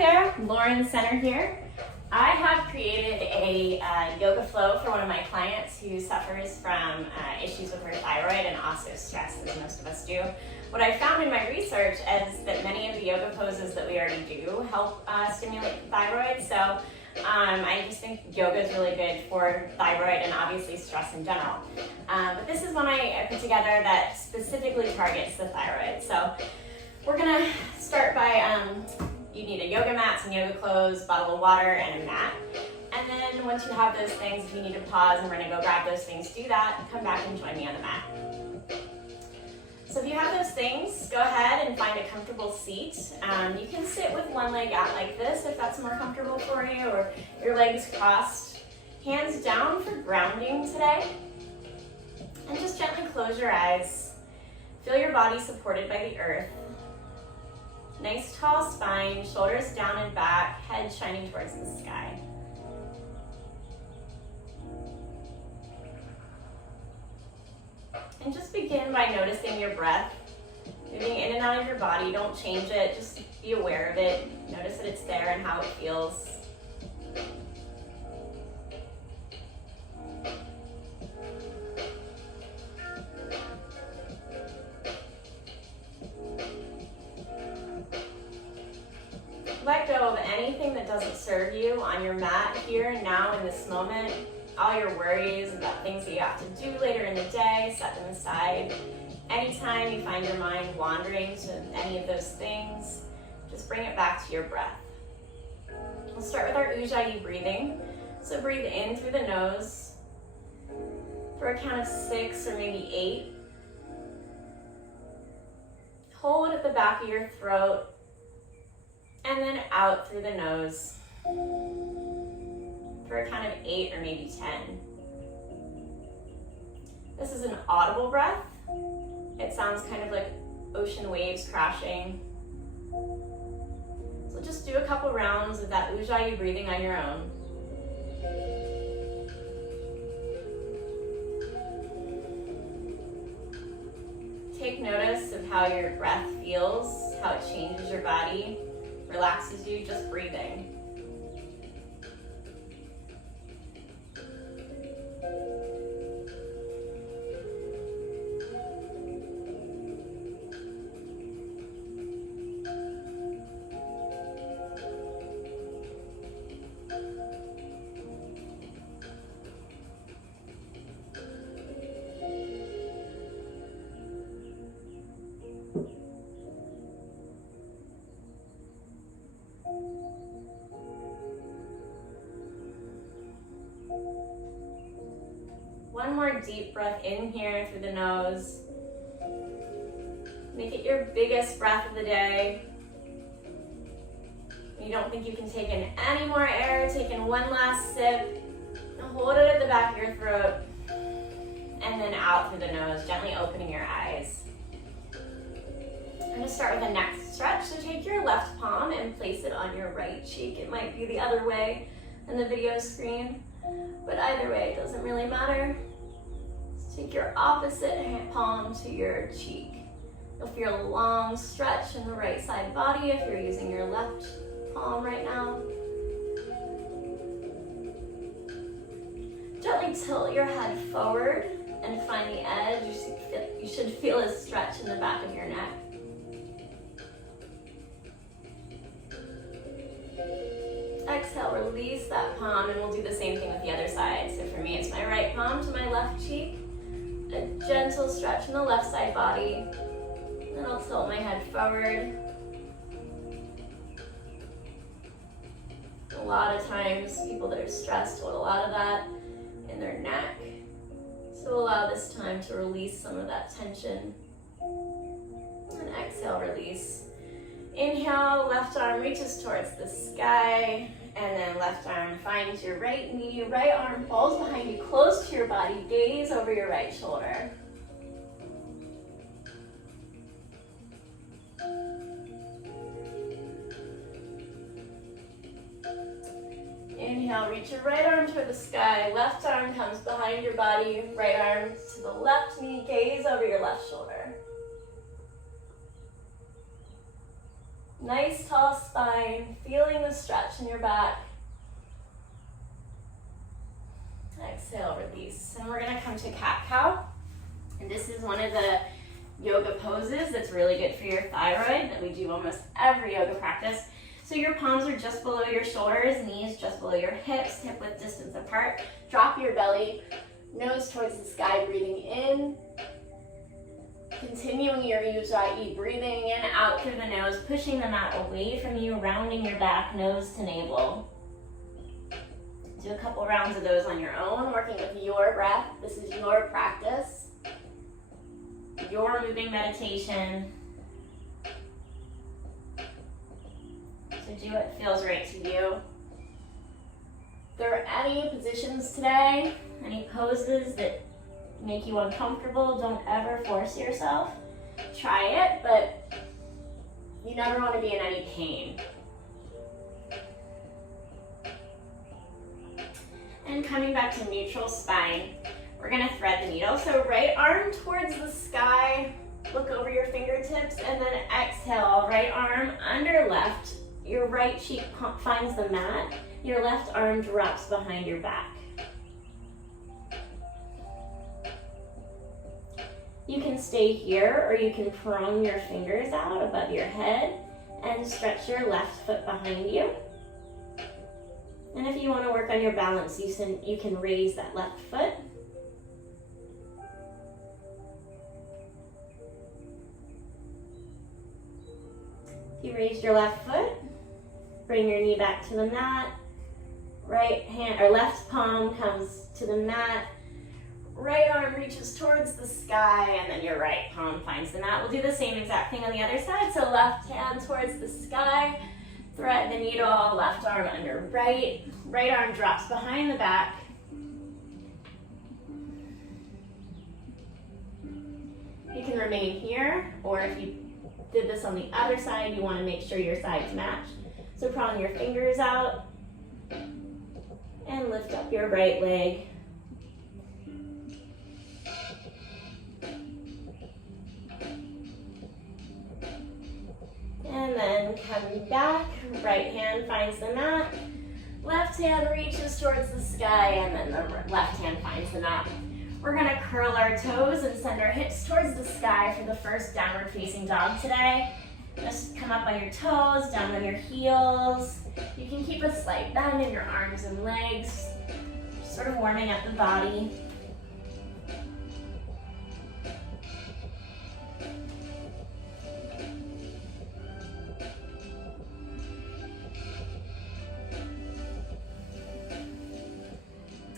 there, Lauren Center here. I have created a yoga flow for one of my clients who suffers from issues with her thyroid and also stress, as most of us do. What I found in my research is that many of the yoga poses that we already do help stimulate the thyroid. So I just think yoga is really good for thyroid and obviously stress in general. But this is one I put together that specifically targets the thyroid. So we're gonna start by, you need a yoga mat, some yoga clothes, bottle of water, and a mat. And then once you have those things, if you need to pause and we're gonna go grab those things, do that, and come back and join me on the mat. So if you have those things, go ahead and find a comfortable seat. You can sit with one leg out like this if that's more comfortable for you, or your legs crossed. Hands down for grounding today. And just gently close your eyes. Feel your body supported by the earth. Nice tall spine, shoulders down and back, head shining towards the sky. And just begin by noticing your breath, moving in and out of your body. Don't change it, just be aware of it. Notice that it's there and how it feels. Let go of anything that doesn't serve you on your mat here and now in this moment. All your worries about things that you have to do later in the day, set them aside. Anytime you find your mind wandering to any of those things, just bring it back to your breath. We'll start with our Ujjayi breathing. So breathe in through the nose for a count of 6 or maybe 8. Hold at the back of your throat, and then out through the nose for a count of 8 or maybe 10. This is an audible breath. It sounds kind of like ocean waves crashing. So just do a couple rounds of that Ujjayi breathing on your own. Take notice of how your breath feels, how it changes your body, relaxes you, just breathing. One more deep breath in here through the nose. Make it your biggest breath of the day. When you don't think you can take in any more air, take in one last sip. Hold it at the back of your throat. And then out through the nose, gently opening your eyes. I'm going to start with a neck stretch. So take your left palm and place it on your right cheek. It might be the other way in the video screen, but either way, it doesn't really matter. Take your opposite palm to your cheek. You'll feel a long stretch in the right side body if you're using your left palm right now. Gently tilt your head forward and find the edge. You should feel a stretch in the back of your neck. Exhale, release that palm, and we'll do the same thing with the other side. So for me, it's my right palm to my left cheek. A gentle stretch in the left side body. Then I'll tilt my head forward. A lot of times, people that are stressed hold a lot of that in their neck. So allow this time to release some of that tension. And exhale, release. Inhale, left arm reaches towards the sky. And then left arm finds your right knee, right arm falls behind you, close to your body, gaze over your right shoulder. Inhale, reach your right arm toward the sky, left arm comes behind your body, right arm to the left knee, gaze over your left shoulder. Nice tall spine, feeling the stretch in your back. Exhale, release. And we're gonna come to cat-cow. And this is one of the yoga poses that's really good for your thyroid that we do almost every yoga practice. So your palms are just below your shoulders, knees just below your hips, hip width distance apart. Drop your belly, nose towards the sky, breathing in. Continuing your ujjayi, breathing in, out through the nose, pushing the mat away from you, rounding your back, nose to navel. Do a couple rounds of those on your own, working with your breath. This is your practice, your moving meditation. So do what feels right to you. If there are any positions today, any poses that make you uncomfortable, don't ever force yourself. Try it, but you never want to be in any pain. And coming back to neutral spine, we're going to thread the needle. So right arm towards the sky, look over your fingertips, and then exhale, right arm under left. Your right cheek finds the mat, your left arm drops behind your back. You can stay here, or you can prong your fingers out above your head and stretch your left foot behind you. And if you want to work on your balance, you can raise that left foot. If you raise your left foot, bring your knee back to the mat. Right hand or left palm comes to the mat. Right arm reaches towards the sky, and then your right palm finds the mat. We'll do the same exact thing on the other side. So left hand towards the sky, thread the needle, left arm under right. Right arm drops behind the back. You can remain here, or if you did this on the other side, you want to make sure your sides match. So prong your fingers out and lift up your right leg. And then coming back, right hand finds the mat, left hand reaches towards the sky, and then the left hand finds the mat. We're gonna curl our toes and send our hips towards the sky for the first downward facing dog today. Just come up on your toes, down on your heels. You can keep a slight bend in your arms and legs, sort of warming up the body.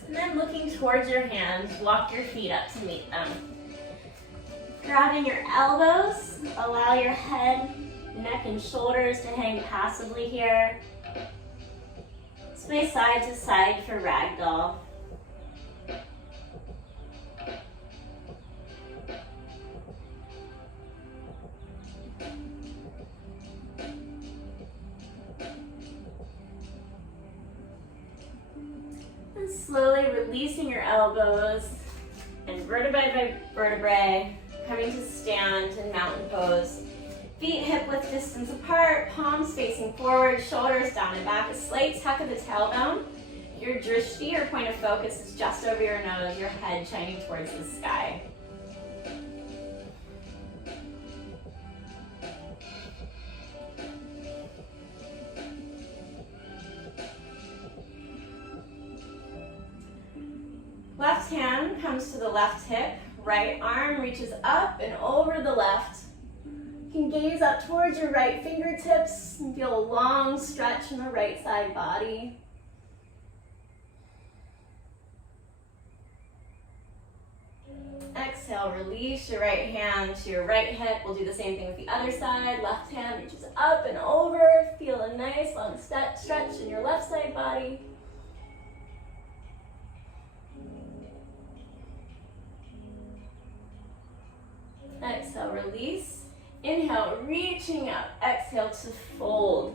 And then looking towards your hands, walk your feet up to meet them. Grabbing your elbows, allow your head, neck, and shoulders to hang passively here. Sway side to side for ragdoll. And slowly releasing your elbows and vertebrae by vertebrae, coming to stand in mountain pose. Feet hip width distance apart, palms facing forward, shoulders down and back, a slight tuck of the tailbone. Your drishti, or point of focus, is just over your nose, your head shining towards the sky. Left hand comes to the left hip, right arm reaches up and over the left. You can gaze up towards your right fingertips and feel a long stretch in the right side body. Exhale, release your right hand to your right hip. We'll do the same thing with the other side. Left hand reaches up and over. Feel a nice long stretch in your left side body. Exhale, release. Inhale, reaching up. Exhale to fold.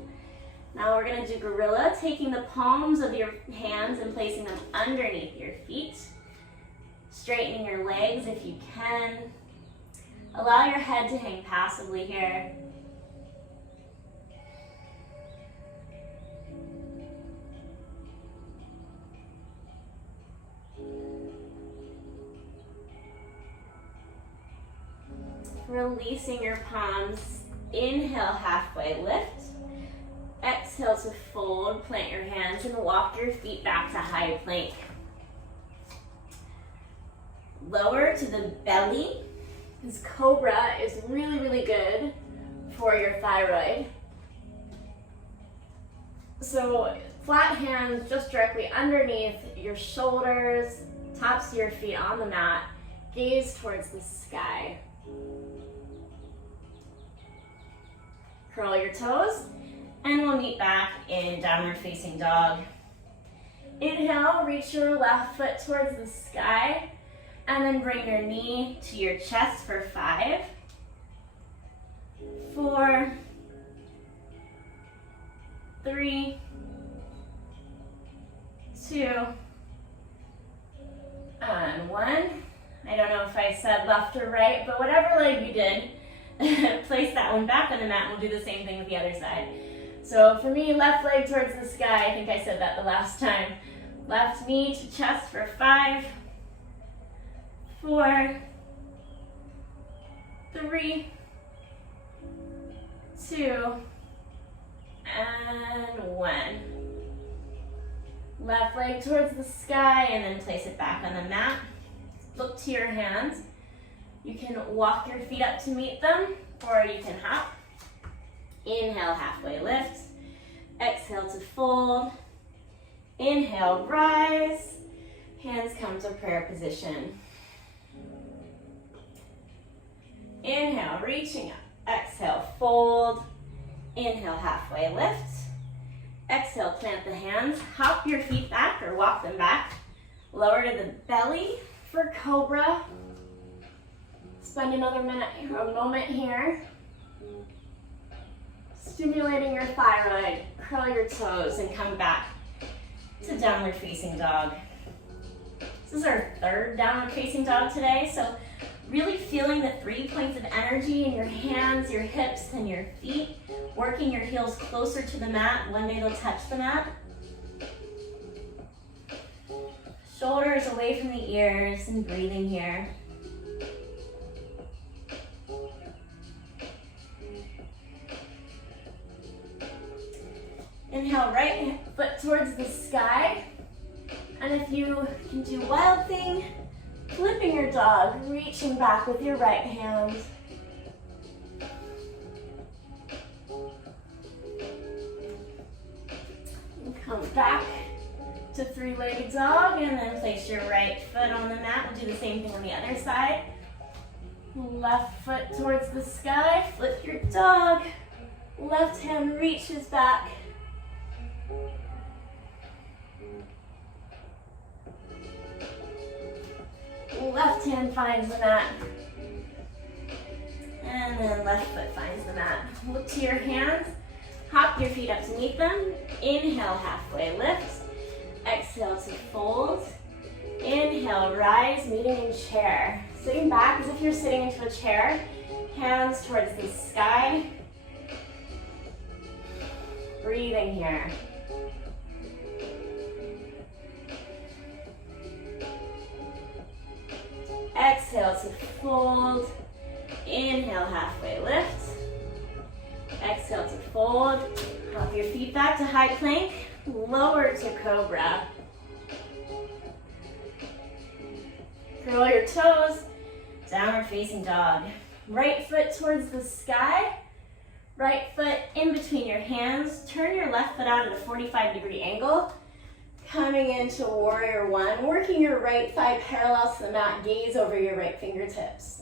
Now we're going to do gorilla, taking the palms of your hands and placing them underneath your feet. Straightening your legs if you can. Allow your head to hang passively here. Releasing your palms. Inhale, halfway lift. Exhale to fold, plant your hands and walk your feet back to high plank. Lower to the belly. This cobra is really, really good for your thyroid. So flat hands just directly underneath your shoulders, tops of your feet on the mat, gaze towards the sky. Curl your toes, and we'll meet back in downward facing dog. Inhale, reach your left foot towards the sky, and then bring your knee to your chest for 5, 4, 3, 2, and 1. I don't know if I said left or right, but whatever leg you did, place that one back on the mat, and we'll do the same thing with the other side. So for me, left leg towards the sky. I think I said that the last time. Left knee to chest for 5, 4, 3, 2, and 1. Left leg towards the sky, and then place it back on the mat. Look to your hands. You can walk your feet up to meet them, or you can hop. Inhale, halfway lift. Exhale to fold. Inhale, rise. Hands come to prayer position. Inhale, reaching up. Exhale, fold. Inhale, halfway lift. Exhale, plant the hands. Hop your feet back or walk them back. Lower to the belly for cobra. Spend another minute or a moment here. Stimulating your thyroid. Curl your toes and come back to downward facing dog. This is our 3rd downward facing dog today, so really feeling the 3 points of energy in your hands, your hips, and your feet. Working your heels closer to the mat. One day they'll touch the mat. Shoulders away from the ears and breathing here. Inhale, right foot towards the sky. And if you can do wild thing, flipping your dog, reaching back with your right hand. And come back to 3-legged dog, and then place your right foot on the mat. We'll do the same thing on the other side. Left foot towards the sky, flip your dog. Left hand reaches back. Left hand finds the mat. And then left foot finds the mat. Look to your hands. Hop your feet up to meet them. Inhale, halfway lift. Exhale to fold. Inhale, rise, meeting in chair. Sitting back as if you're sitting into a chair. Hands towards the sky. Breathing here. Exhale to fold. Inhale, halfway lift. Exhale to fold. Hop your feet back to high plank. Lower to cobra. Curl your toes. Downward facing dog. Right foot towards the sky. Right foot in between your hands. Turn your left foot out at a 45-degree angle. Coming into warrior 1. Working your right thigh parallel to the mat. Gaze over your right fingertips.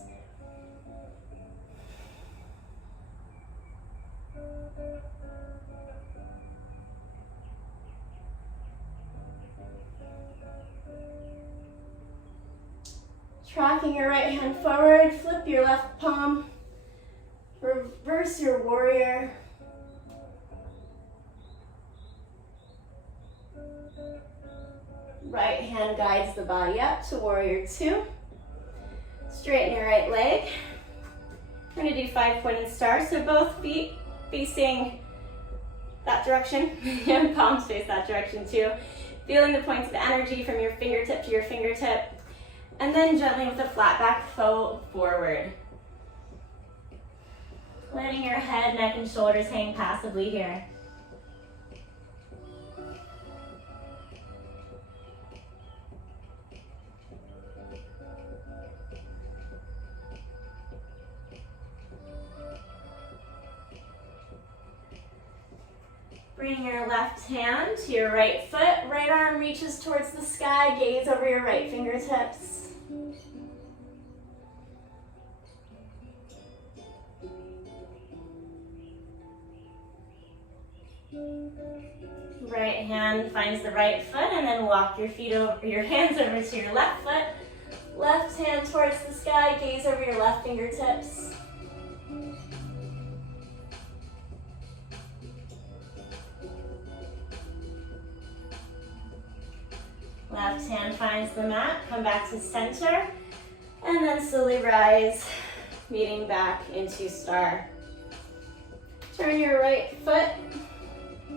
Tracking your right hand forward, flip your left palm, reverse your warrior. Right hand guides the body up to warrior 2. Straighten your right leg. We're going to do 5-pointed stars, so both feet facing that direction, and palms face that direction too. Feeling the points of energy from your fingertip to your fingertip. And then gently with a flat back foot forward. Letting your head, neck, and shoulders hang passively here. Bring your left hand to your right foot. Right arm reaches towards the sky. Gaze over your right fingertips. Right hand finds the right foot, and then walk your feet over, your hands over to your left foot. Left hand towards the sky. Gaze over your left fingertips. Left hand finds the mat, come back to center, and then slowly rise, meeting back into star. Turn your right foot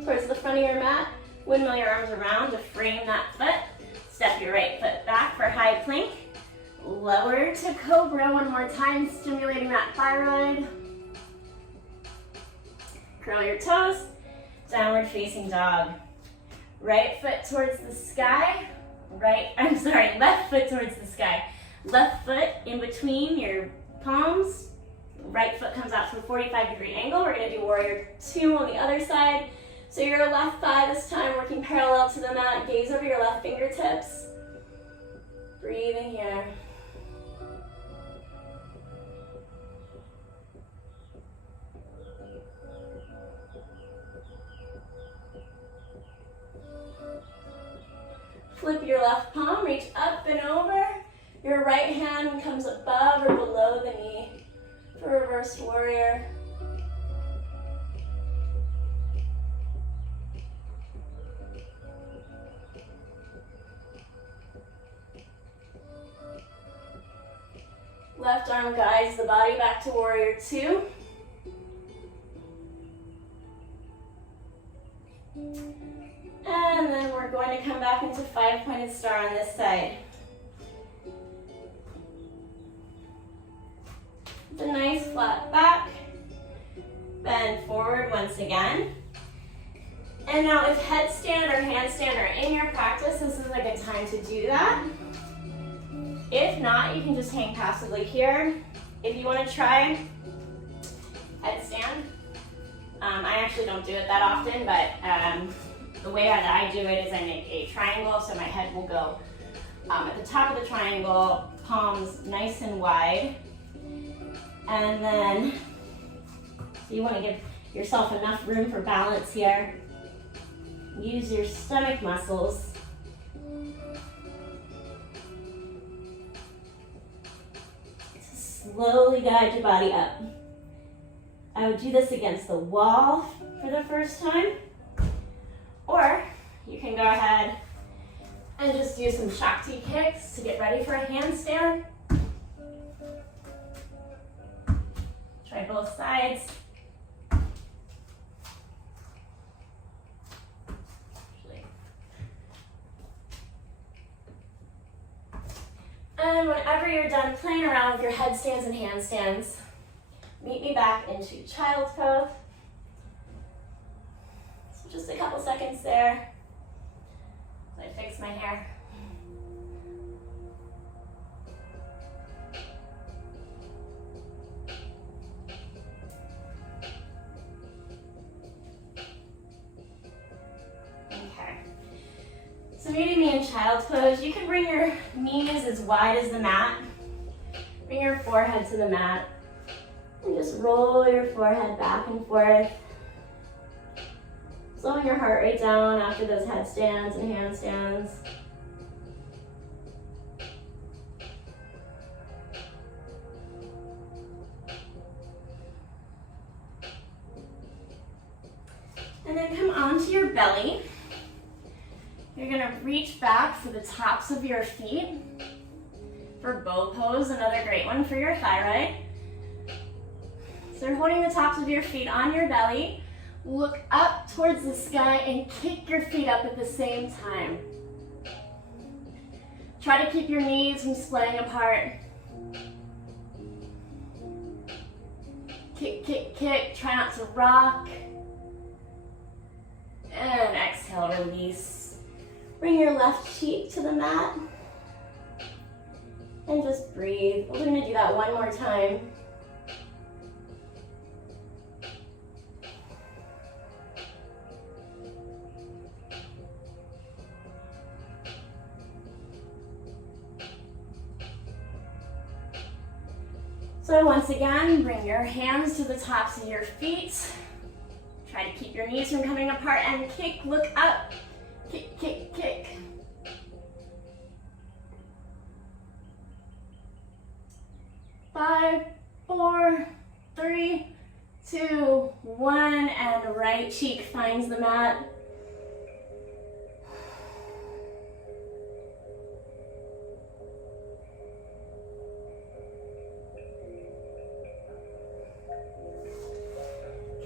towards the front of your mat, windmill your arms around to frame that foot. Step your right foot back for high plank. Lower to cobra one more time, stimulating that thyroid. Curl your toes, downward facing dog. Right foot towards the sky. Left foot towards the sky. Left foot in between your palms. Right foot comes out to a 45-degree angle. We're gonna do warrior 2 on the other side. So your left thigh this time working parallel to the mat. Gaze over your left fingertips. Breathing here. Flip your left palm, reach up and over. Your right hand comes above or below the knee for reversed warrior. Left arm guides the body back to warrior 2. And then we're going to come back into 5-pointed star on this side. With a nice flat back. Bend forward once again. And now if headstand or handstand are in your practice, this is a good time to do that. If not, you can just hang passively here. If you want to try headstand, I actually don't do it that often, but the way that I do it is I make a triangle, so my head will go at the top of the triangle, palms nice and wide. And then so you want to give yourself enough room for balance here. Use your stomach muscles. To slowly guide your body up. I would do this against the wall for the first time. Or you can go ahead and just do some Shakti kicks to get ready for a handstand. Try both sides. And whenever you're done playing around with your headstands and handstands, meet me back into child's pose. So just a couple seconds there as I fix my hair. So meeting me in child's pose, you can bring your knees as wide as the mat. Bring your forehead to the mat. And just roll your forehead back and forth. Slowing your heart rate down after those headstands and handstands. And then come onto your belly. You're gonna reach back for the tops of your feet. For bow pose, another great one for your thyroid. So you're holding the tops of your feet on your belly. Look up towards the sky and kick your feet up at the same time. Try to keep your knees from splitting apart. Kick, kick, kick. Try not to rock. And exhale, release. Bring your left cheek to the mat. And just breathe. We're going to do that one more time. So once again, bring your hands to the tops of your feet. Try to keep your knees from coming apart and kick, look up. Kick, kick, kick. Five, four, three, two, one, and right cheek finds the mat.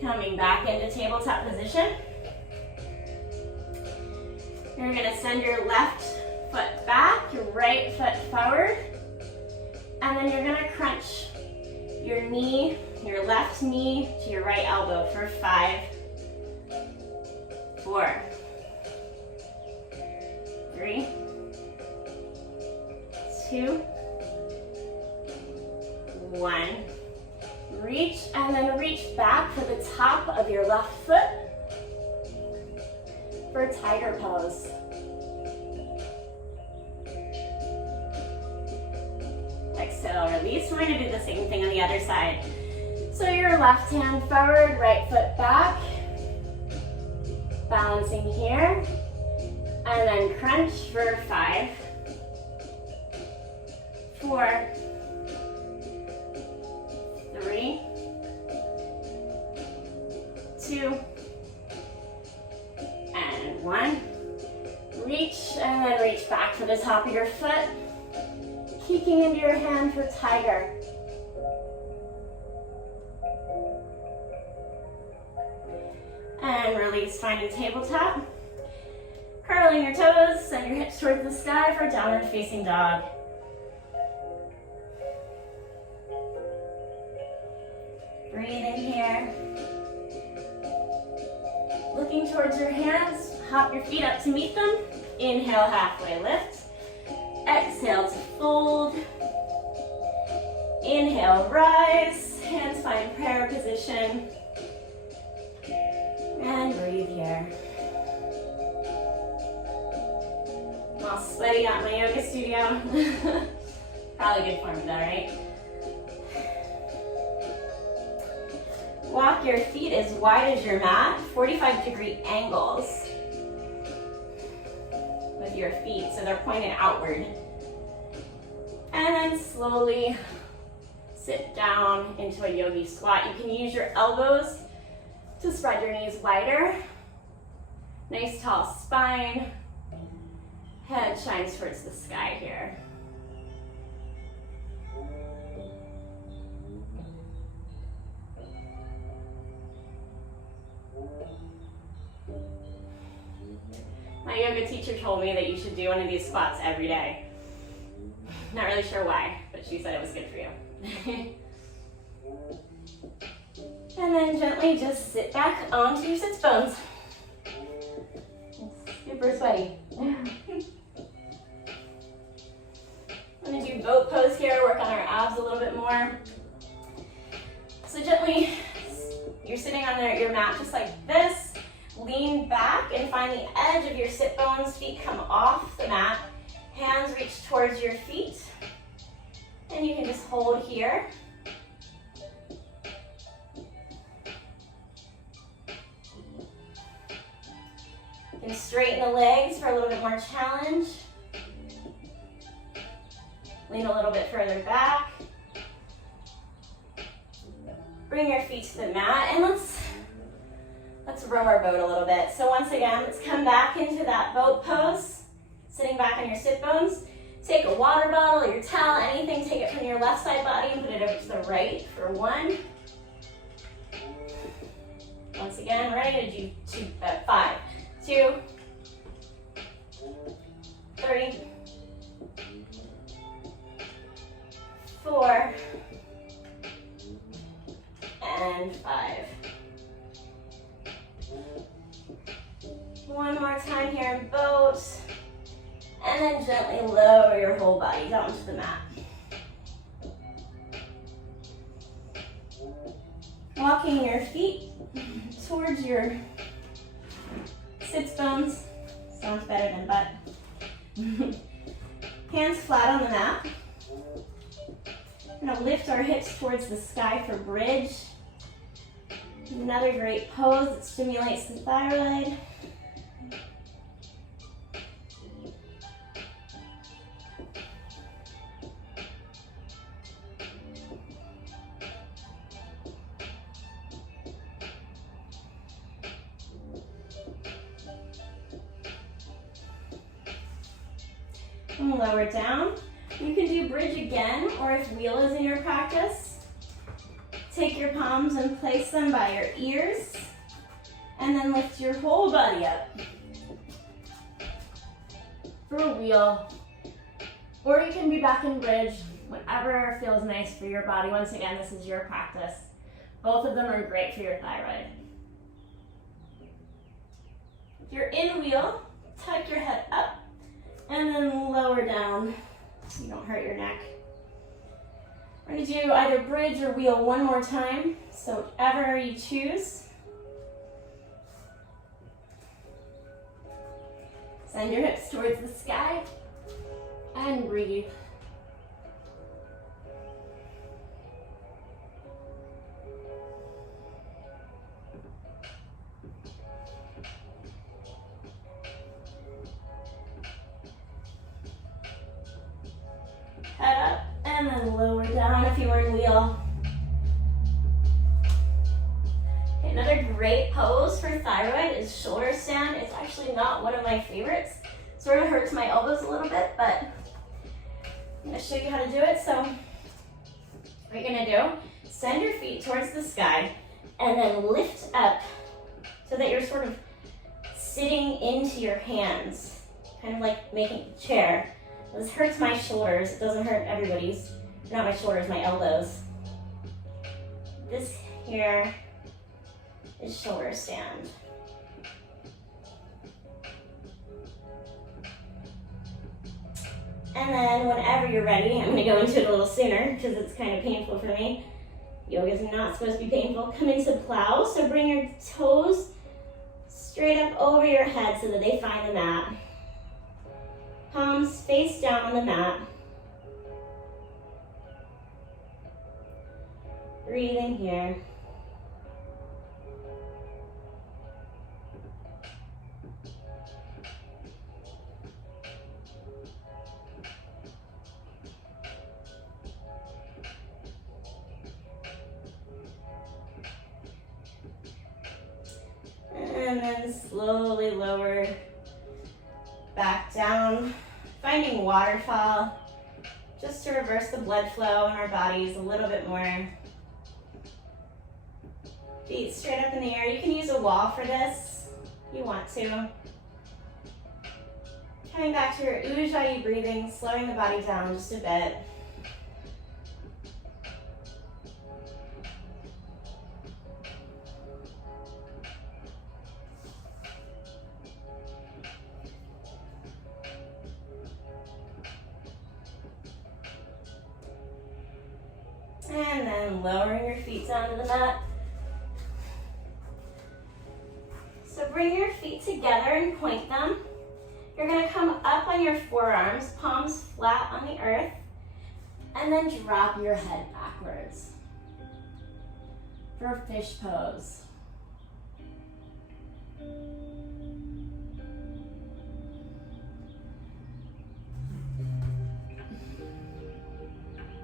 Coming back into tabletop position. You're going to send your left foot back, your right foot forward, and then you're going to crunch your knee, your left knee to your right elbow for 5, 4, 3, 2, 1. Reach and then reach back to the top of your left foot for tiger pose. Exhale, release. We're going to do the same thing on the other side. So your left hand forward, right foot back, balancing here, and then crunch for 5, 4, 3, 2, and 1. Reach and then reach back to the top of your foot, kicking into your hand for tiger. And release, finding tabletop. Curling your toes, send your hips towards the sky for downward facing dog. Breathe in here. Looking towards your hands, hop your feet up to meet them. Inhale, halfway lift. Exhale to fold. Inhale, rise. Hands find prayer position. And breathe here. I'm all sweaty out in my yoga studio. Probably good form though, right? Walk your feet as wide as your mat, 45-degree angles with your feet, so they're pointed outward. And then slowly sit down into a yogi squat. You can use your elbows to spread your knees wider. Nice tall spine. Head shines towards the sky here. My yoga teacher told me that you should do one of these squats every day. Not really sure why, but she said it was good for you. And then gently just sit back onto your sits bones. It's super sweaty. I'm gonna do boat pose here, work on our abs a little bit more. So gently, you're sitting on your mat just like this. Lean back and find the edge of your sit bones. Feet come off the mat. Hands reach towards your feet. And you can just hold here. You can straighten the legs for a little bit more challenge. Lean a little bit further back. Bring your feet to the mat and let's row our boat a little bit. So once again, let's come back into that boat pose. Sitting back on your sit bones. Take a water bottle, your towel, anything. Take it from your left side body and put it over to the right for 1. Once again, ready to do 5, 2, 3, 4, One more time here in boat. And then gently lower your whole body down to the mat. Walking your feet towards your sits bones. Sounds better than butt. Hands flat on the mat. We're going to lift our hips towards the sky for bridge. Another great pose that stimulates the thyroid. And lower down. You can do bridge again, or if wheel is in your practice, take your palms and place them by your ears, and then lift your whole body up for a wheel. Or you can be back in bridge, whatever feels nice for your body. Once again, this is your practice. Both of them are great for your thyroid. If you're in wheel, tuck your head up and then lower down so you don't hurt your neck. We're going to do either bridge or wheel one more time, so whichever you choose. Send your hips towards the sky and breathe. Head up and then lower down if you were in wheel. Okay, another great pose for thyroid is shoulder stand. It's actually not one of my favorites. Sort of hurts my elbows a little bit, but I'm going to show you how to do it. So what you're going to do, send your feet towards the sky and then lift up so that you're sort of sitting into your hands, kind of like making a chair. This hurts my shoulders. It doesn't hurt everybody's. Not my shoulders, my elbows. This here is shoulder stand. And then whenever you're ready, I'm gonna go into it a little sooner because it's kind of painful for me. Yoga is not supposed to be painful. Come into plow, so bring your toes straight up over your head so that they find the mat. Palms face down on the mat. Breathing here. And then slowly lower back down, finding waterfall, just to reverse the blood flow in our bodies a little bit more. Feet straight up in the air. You can use a wall for this if you want to. Coming back to your Ujjayi breathing, slowing the body down just a bit. And then lowering your feet down to the mat. So bring your feet together and point them. You're going to come up on your forearms, palms flat on the earth, and then drop your head backwards for fish pose.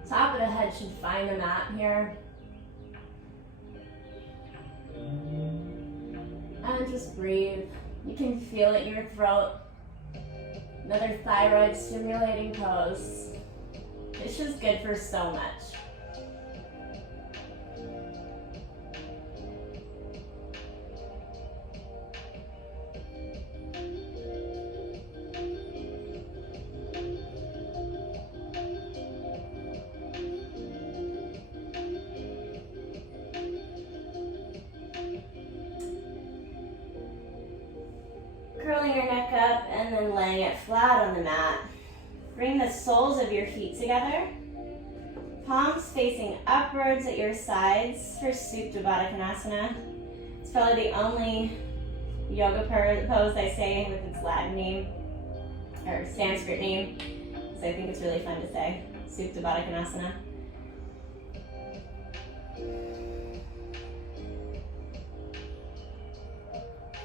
Top of the head should find the mat here. And just breathe. You can feel it in your throat. Another thyroid stimulating pose. It's just good for so much. Curling your neck up and then laying it flat on the mat. Bring the soles of your feet together. Palms facing upwards at your sides for Supta Baddha Konasana. It's probably the only yoga pose I say with its Latin name, or Sanskrit name, so I think it's really fun to say, Supta Baddha Konasana.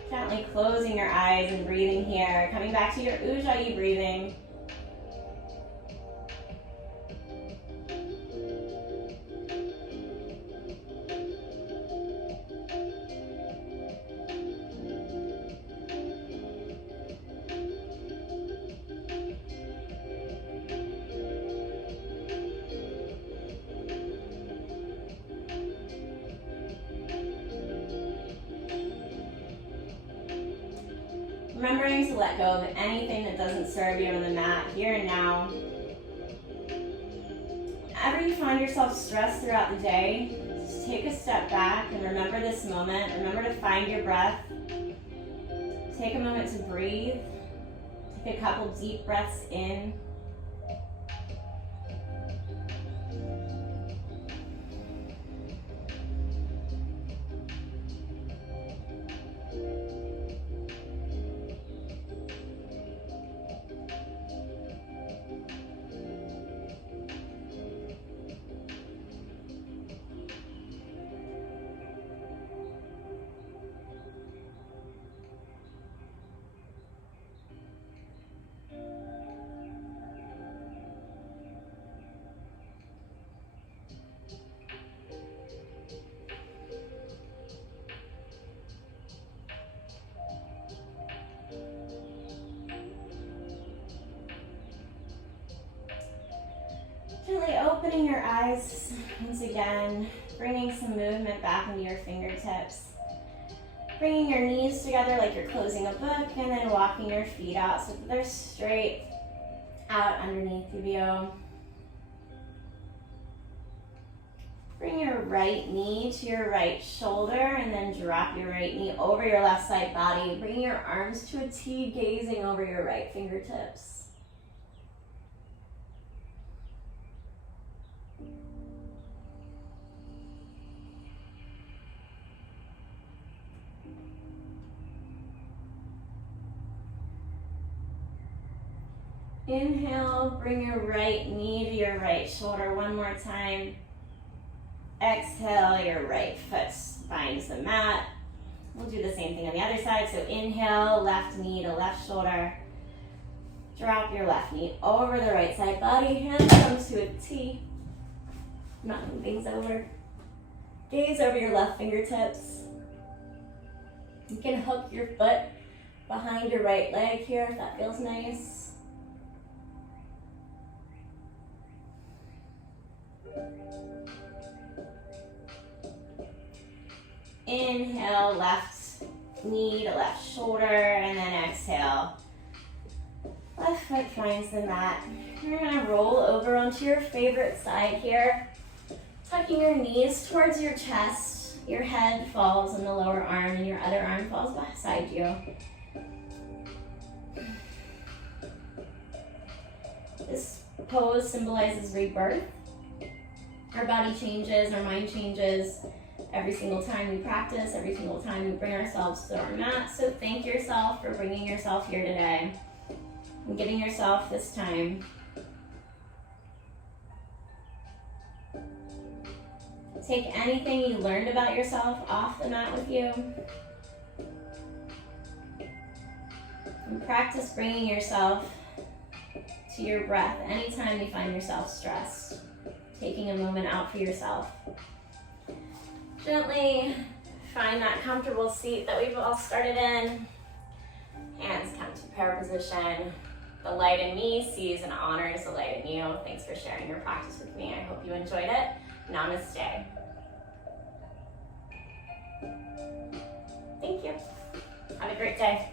Gently closing your eyes and breathing here. Coming back to your Ujjayi breathing. Remembering to let go of anything that doesn't serve you on the mat here and now. Whenever you find yourself stressed throughout the day, just take a step back and remember this moment. Remember to find your breath. Take a moment to breathe. Take a couple deep breaths in. Gently opening your eyes once again, bringing some movement back into your fingertips. Bringing your knees together like you're closing a book, and then walking your feet out so that they're straight out underneath you. Bring your right knee to your right shoulder, and then drop your right knee over your left side body. Bring your arms to a T, gazing over your right fingertips. Inhale, bring your right knee to your right shoulder one more time. Exhale, your right foot finds the mat. We'll do the same thing on the other side. So inhale, left knee to left shoulder. Drop your left knee over the right side body. Hand comes to a T. Not moving over. Gaze over your left fingertips. You can hook your foot behind your right leg here if that feels nice. Inhale, left knee to left shoulder, and then exhale. Left foot finds the mat. You're gonna roll over onto your favorite side here, tucking your knees towards your chest. Your head falls on the lower arm, and your other arm falls beside you. This pose symbolizes rebirth. Our body changes, our mind changes every single time we practice, every single time we bring ourselves to our mat. So thank yourself for bringing yourself here today and giving yourself this time. Take anything you learned about yourself off the mat with you. And practice bringing yourself to your breath anytime you find yourself stressed. Taking a moment out for yourself. Gently find that comfortable seat that we've all started in. Hands come to prayer position. The light in me sees and honors the light in you. Thanks for sharing your practice with me. I hope you enjoyed it. Namaste. Thank you. Have a great day.